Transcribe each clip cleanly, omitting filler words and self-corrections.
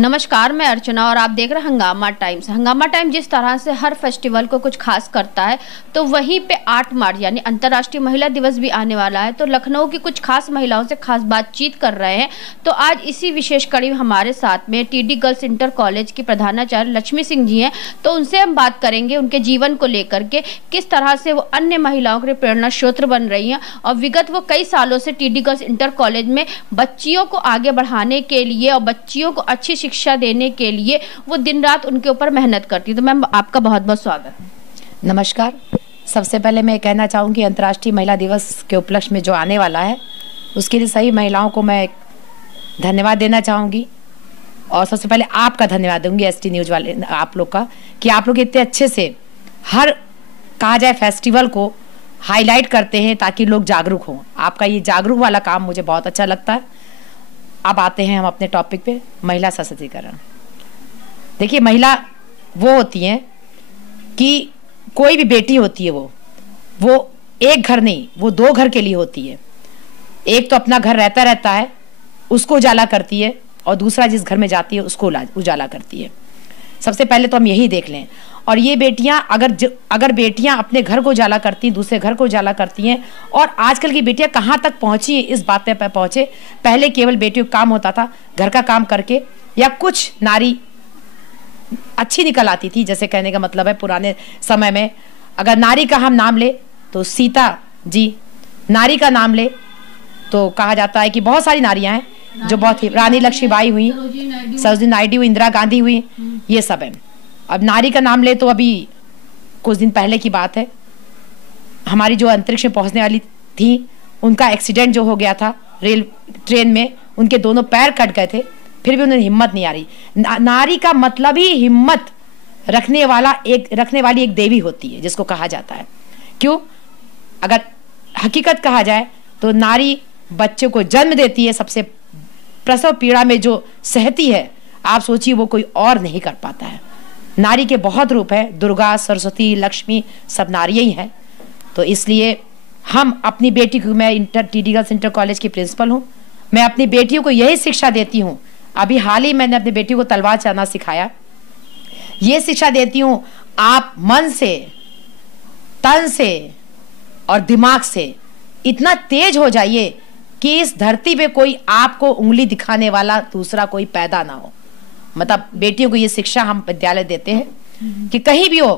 नमस्कार, मैं अर्चना और आप देख रहे हैं हंगामा टाइम्स। हंगामा टाइम्स जिस तरह से हर फेस्टिवल को कुछ खास करता है, तो वहीं पे 8 मार्च यानी अंतर्राष्ट्रीय महिला दिवस भी आने वाला है। तो लखनऊ की कुछ खास महिलाओं से खास बातचीत कर रहे हैं। तो आज इसी विशेष कड़ी में हमारे साथ में टीडी गर्ल्स इंटर कॉलेज की प्रधानाचार्य लक्ष्मी सिंह जी हैं। तो उनसे हम बात करेंगे उनके जीवन को लेकर के, किस तरह से वो अन्य महिलाओं के प्रेरणा स्रोत बन रही हैं और विगत वो कई सालों से टीडी गर्ल्स इंटर कॉलेज में बच्चियों को आगे बढ़ाने के लिए और बच्चियों को अच्छी शिक्षा देने के लिए वो दिन रात उनके ऊपर मेहनत करती है। तो मैम, आपका बहुत बहुत स्वागत है। नमस्कार। सबसे पहले मैं कहना चाहूँगी अंतर्राष्ट्रीय महिला दिवस के उपलक्ष्य में जो आने वाला है उसके लिए सभी महिलाओं को मैं धन्यवाद देना चाहूँगी। और सबसे पहले आपका धन्यवाद दूंगी एसटी न्यूज़ वाले आप लोग का, कि आप लोग इतने अच्छे से हर कहा जाए फेस्टिवल को हाईलाइट करते हैं ताकि लोग जागरूक हों। आपका ये जागरूक वाला काम मुझे बहुत अच्छा लगता है। अब आते हैं हम अपने टॉपिक पे, महिला सशक्तिकरण। देखिए, महिला वो होती हैं कि कोई भी बेटी होती है वो एक घर नहीं, वो 2 घर के लिए होती है। एक तो अपना घर रहता है, उसको उजाला करती है, और दूसरा जिस घर में जाती है उसको उजाला करती है। सबसे पहले तो हम यही देख लें। और ये बेटियां अगर बेटियां अपने घर को उजाला करती, दूसरे घर को उजाला करती हैं, और आजकल की बेटियां कहाँ तक पहुंची है इस बात पे पहुंचे। पहले केवल बेटियों का काम होता था घर का काम करके, या कुछ नारी अच्छी निकल आती थी। जैसे कहने का मतलब है पुराने समय में अगर नारी का हम नाम ले तो सीता जी, नारी का नाम ले तो कहा जाता है कि बहुत सारी नारियां हैं जो बहुत ही, रानी लक्ष्मीबाई हुई, सरोजिनी नायडू हुई, इंदिरा गांधी हुई, ये सब है। अब नारी का नाम ले तो अभी कुछ दिन पहले की बात है, हमारी जो अंतरिक्ष में पहुंचने वाली थी उनका एक्सीडेंट जो हो गया था ट्रेन में, उनके दोनों पैर कट गए थे, फिर भी उन्हें हिम्मत नहीं आ रही। नारी का मतलब ही हिम्मत रखने वाली एक देवी होती है, जिसको कहा जाता है। क्यों? अगर हकीकत कहा जाए तो नारी बच्चे को जन्म देती है, सबसे प्रसव पीड़ा में जो सहती है, आप सोचिए वो कोई और नहीं कर पाता है। नारी के बहुत रूप है, दुर्गा, सरस्वती, लक्ष्मी, सब नारियां ही हैं। तो इसलिए हम अपनी बेटी को, मैं टीडी गर्ल्स इंटर कॉलेज की प्रिंसिपल हूँ, मैं अपनी बेटियों को यही शिक्षा देती हूँ। अभी हाल ही मैंने अपनी बेटी को तलवार चलाना सिखाया। ये शिक्षा देती हूँ, आप मन से, तन से और दिमाग से इतना तेज हो जाइए कि इस धरती पे कोई आपको उंगली दिखाने वाला दूसरा कोई पैदा ना हो। मतलब बेटियों को ये शिक्षा हम विद्यालय देते हैं कि कहीं भी हो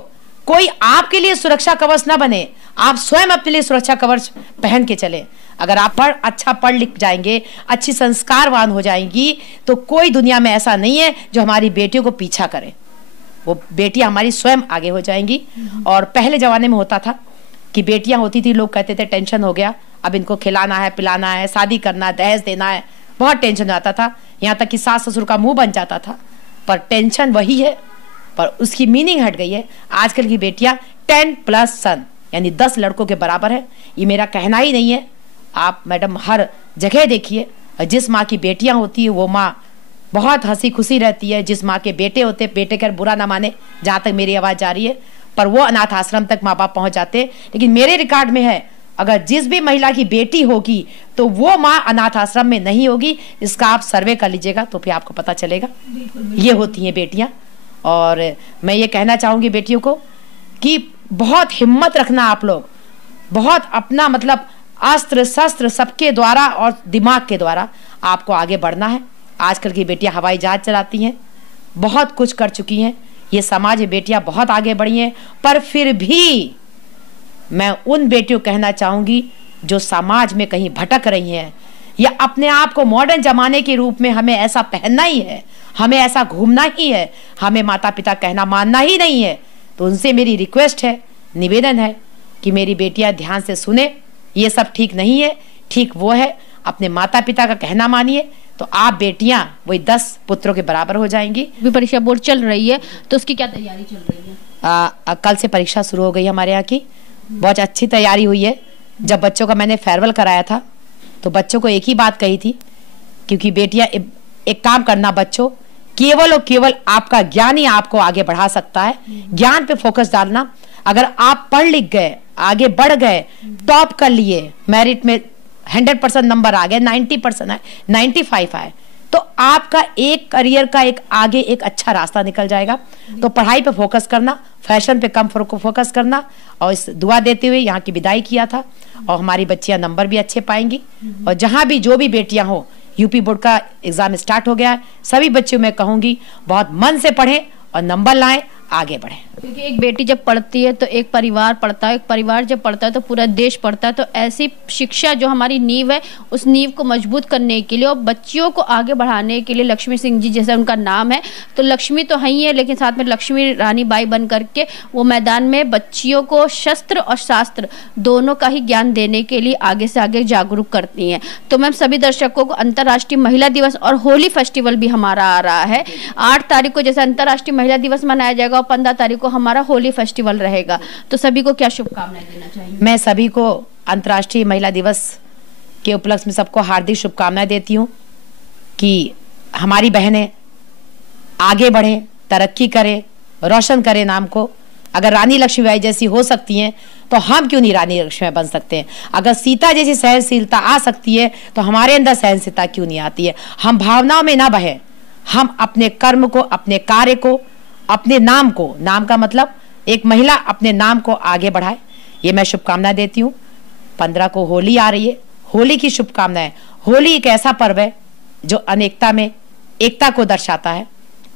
कोई आपके लिए सुरक्षा कवच ना बने, आप स्वयं अपने लिए सुरक्षा कवच पहन के चले। अगर आप अच्छा पढ़ लिख जाएंगे, अच्छी संस्कारवान हो जाएंगी, तो कोई दुनिया में ऐसा नहीं है जो हमारी बेटियों को पीछा करे। वो बेटियां हमारी स्वयं आगे हो जाएंगी। और पहले जमाने में होता था कि बेटियां होती थी, लोग कहते थे टेंशन हो गया, अब इनको खिलाना है, पिलाना है, शादी करना है, दहेज देना है, बहुत टेंशन आता था। यहाँ तक कि सास ससुर का मुंह बन जाता था। पर टेंशन वही है, पर उसकी मीनिंग हट गई है। आजकल की बेटियां 10+ सन यानी 10 लड़कों के बराबर है। ये मेरा कहना ही नहीं है, आप मैडम हर जगह देखिए, जिस माँ की बेटियां होती है वो माँ बहुत हंसी खुशी रहती है। जिस माँ के बेटे होते, बेटे कर बुरा ना माने, जहाँ तक मेरी आवाज़ जा रही है, पर वो अनाथ आश्रम तक माँ बाप पहुँच जाते। लेकिन मेरे रिकॉर्ड में है, अगर जिस भी महिला की बेटी होगी तो वो माँ अनाथ आश्रम में नहीं होगी। इसका आप सर्वे कर लीजिएगा तो फिर आपको पता चलेगा। ये होती हैं बेटियाँ। और मैं ये कहना चाहूँगी बेटियों को कि बहुत हिम्मत रखना, आप लोग बहुत अपना मतलब अस्त्र शस्त्र सबके द्वारा और दिमाग के द्वारा आपको आगे बढ़ना है। आजकल की बेटियाँ हवाई जहाज चलाती हैं, बहुत कुछ कर चुकी हैं। ये समाज में बेटियाँ बहुत आगे बढ़ी हैं, पर फिर भी मैं उन बेटियों को कहना चाहूँगी जो समाज में कहीं भटक रही हैं, या अपने आप को मॉडर्न जमाने के रूप में हमें ऐसा पहनना ही है, हमें ऐसा घूमना ही है, हमें माता पिता कहना मानना ही नहीं है। तो उनसे मेरी रिक्वेस्ट है, निवेदन है कि मेरी बेटियां ध्यान से सुने। ये सब ठीक नहीं है, ठीक वो है अपने माता पिता का कहना मानिए, तो आप बेटियां वही 10 पुत्रों के बराबर हो जाएंगी। अभी परीक्षा बोर्ड चल रही है, तो उसकी क्या तैयारी चल रही है? कल से परीक्षा शुरू हो गई हमारे यहाँ की, बहुत अच्छी तैयारी हुई है। जब बच्चों का मैंने फेयरवेल कराया था तो बच्चों को एक ही बात कही थी, क्योंकि बेटियां एक काम करना, बच्चों, केवल और केवल आपका ज्ञान ही आपको आगे बढ़ा सकता है। ज्ञान पे फोकस डालना। अगर आप पढ़ लिख गए, आगे बढ़ गए, टॉप कर लिए, मेरिट में 100% नंबर आ गए, 90% आए, 95 आए, तो आपका एक करियर का एक आगे एक अच्छा रास्ता निकल जाएगा। तो पढ़ाई पे फोकस करना, फैशन पे कम फोकस करना। और इस दुआ देते हुए यहाँ की विदाई किया था। और हमारी बच्चियाँ नंबर भी अच्छे पाएंगी। और जहाँ भी जो भी बेटियाँ हो, यूपी बोर्ड का एग्जाम स्टार्ट हो गया है, सभी बच्चों में कहूँगी बहुत मन से पढ़ें और नंबर लाएं, आगे बढ़ें। क्योंकि एक बेटी जब पढ़ती है तो एक परिवार पढ़ता है, एक परिवार जब पढ़ता है तो पूरा देश पढ़ता है। तो ऐसी शिक्षा जो हमारी नींव है, उस नींव को मजबूत करने के लिए और बच्चियों को आगे बढ़ाने के लिए लक्ष्मी सिंह जी जैसा उनका नाम है, तो लक्ष्मी तो है ही है, लेकिन साथ में लक्ष्मी रानी बाई बन करके वो मैदान में बच्चियों को शस्त्र और शास्त्र दोनों का ही ज्ञान देने के लिए आगे से आगे जागरूक करती हैं। तो मैम सभी दर्शकों को अंतर्राष्ट्रीय महिला दिवस और होली फेस्टिवल भी हमारा आ रहा है। 8 तारीख को जैसे अंतर्राष्ट्रीय महिला दिवस मनाया जाएगा और 15 तारीख को हमारा होली फेस्टिवल रहेगा। तो सभी को क्या शुभकामनाएं देना चाहिए? मैं सभी को अंतर्राष्ट्रीय महिला दिवस के उपलक्ष्य में सबको हार्दिक शुभकामनाएं देती हूँ कि हमारी बहनें आगे बढ़ें, तरक्की करें, रोशन करें नाम को। अगर रानी लक्ष्मीबाई जैसी हो सकती हैं तो हम क्यों नहीं रानी लक्ष्मीबाई बन सकते हैं? अगर सीता जैसी सहनशीलता आ सकती है तो हमारे अंदर सहनशीलता क्यों नहीं आती है? हम भावनाओं में ना बहें, हम अपने कर्म को, अपने कार्य को, अपने नाम को, नाम का मतलब एक महिला अपने नाम को आगे बढ़ाए, ये मैं शुभकामना देती हूँ। 15 को होली आ रही है, होली की शुभकामनाएं। होली एक ऐसा पर्व है जो अनेकता में एकता को दर्शाता है।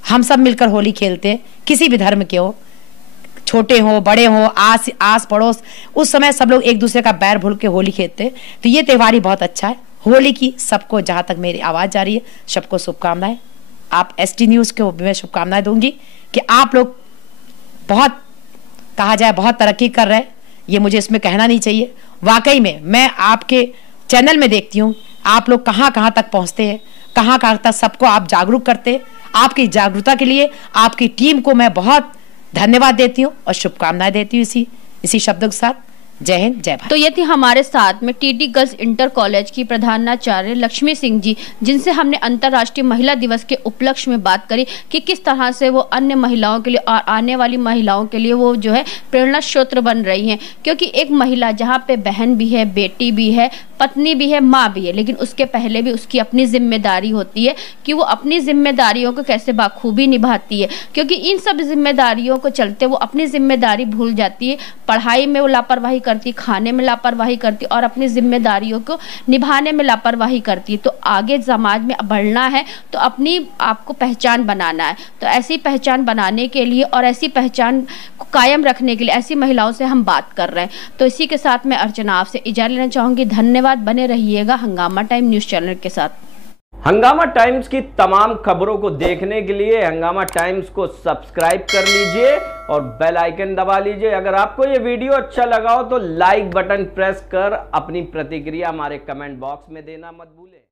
हम सब मिलकर होली खेलते हैं, किसी भी धर्म के हो, छोटे हो बड़े हो, आस पड़ोस, उस समय सब लोग एक दूसरे का बैर भूल के होली खेलते हैं। तो ये त्योहार ही बहुत अच्छा है। होली की सबको, जहाँ तक मेरी आवाज़ जा रही है, सबको शुभकामनाएं। आप ST न्यूज़ को मैं शुभकामनाएं दूंगी कि आप लोग बहुत, कहा जाए बहुत तरक्की कर रहे हैं। ये मुझे इसमें कहना नहीं चाहिए, वाकई में मैं आपके चैनल में देखती हूँ आप लोग कहाँ कहाँ तक पहुँचते हैं, कहाँ कहाँ तक सबको आप जागरूक करते हैं। आपकी जागरूकता के लिए आपकी टीम को मैं बहुत धन्यवाद देती हूँ और शुभकामनाएं देती हूँ इसी शब्दों के साथ। जय हिंद, जय भारत। तो ये थी हमारे साथ में TD गर्ल्स इंटर कॉलेज की प्रधानाचार्य लक्ष्मी सिंह जी, जिनसे हमने अंतर्राष्ट्रीय महिला दिवस के उपलक्ष्य में बात करी कि किस तरह से वो अन्य महिलाओं के लिए और आने वाली महिलाओं के लिए वो जो है प्रेरणा स्रोत बन रही हैं। क्योंकि एक महिला जहाँ पे बहन भी है, बेटी भी है, पत्नी भी है, माँ भी है, लेकिन उसके पहले भी उसकी अपनी जिम्मेदारी होती है कि वो अपनी जिम्मेदारियों को कैसे बाखूबी निभाती है। क्योंकि इन सब जिम्मेदारियों को चलते वो अपनी जिम्मेदारी भूल जाती है, पढ़ाई में वो लापरवाही करती, खाने में लापरवाही करती और अपनी जिम्मेदारियों को निभाने में लापरवाही करती। तो आगे समाज में बढ़ना है तो अपनी आपको पहचान बनाना है। तो ऐसी पहचान बनाने के लिए और ऐसी पहचान को कायम रखने के लिए ऐसी महिलाओं से हम बात कर रहे हैं। तो इसी के साथ मैं अर्चना आपसे इजाजत लेना चाहूंगी। धन्यवाद, बने रहिएगा हंगामा टाइम न्यूज चैनल के साथ। हंगामा टाइम्स की तमाम खबरों को देखने के लिए हंगामा टाइम्स को सब्सक्राइब कर लीजिए और बेल आइकन दबा लीजिए। अगर आपको ये वीडियो अच्छा लगा हो तो लाइक बटन प्रेस कर अपनी प्रतिक्रिया हमारे कमेंट बॉक्स में देना मत भूलें।